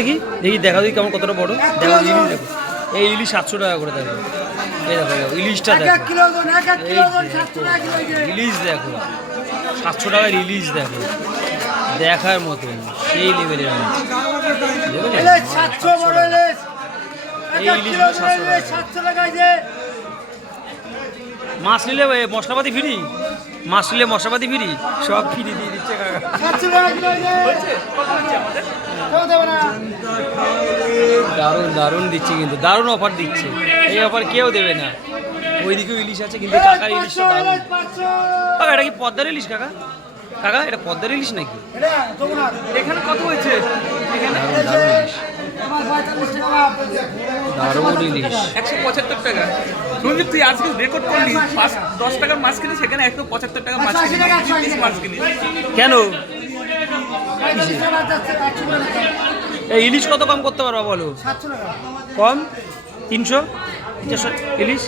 দেখি দেখি দেখা দেখি কেমন কতটা বড় দেখো ইলিশ দেখো এই ইলিশ 700 টাকা করে দেখো এই দেখো ইলিশটা দেখো ইলিশ দেখো 700 টাকার ইলিশ দেখো দেখার মতন সেই লেভেলের মাছ এই ইলিশ 700 টাকা মাছ নিলে মশলাপাতি ফ্রি মাছ নিলে মশলাপাতি ফ্রি সব ফ্রি দিয়ে দিচ্ছে দারুণ দারুণ দিচ্ছে কিন্তু দারুণ অফার দিচ্ছে এই অফার কেউ দেবে না ওইদিকেও ইলিশ আছে কিন্তু কাকার ইলিশটা দারুণ কাকা এটা কি পদ্মার ইলিশ কাকা কাকা এটা পদ্মার ইলিশ নাকি এখানে কত হয়েছে দারুণ ইলিশ 175 টাকা সঞ্জীব তুই আজকে রেকর্ড করলি 10 টাকার মাছ কিনে সেখানে 175 টাকা মাছ কিনে কেন এই ইলিশ কত কম করতে পারবা বলো কম 300 400 ইলিশ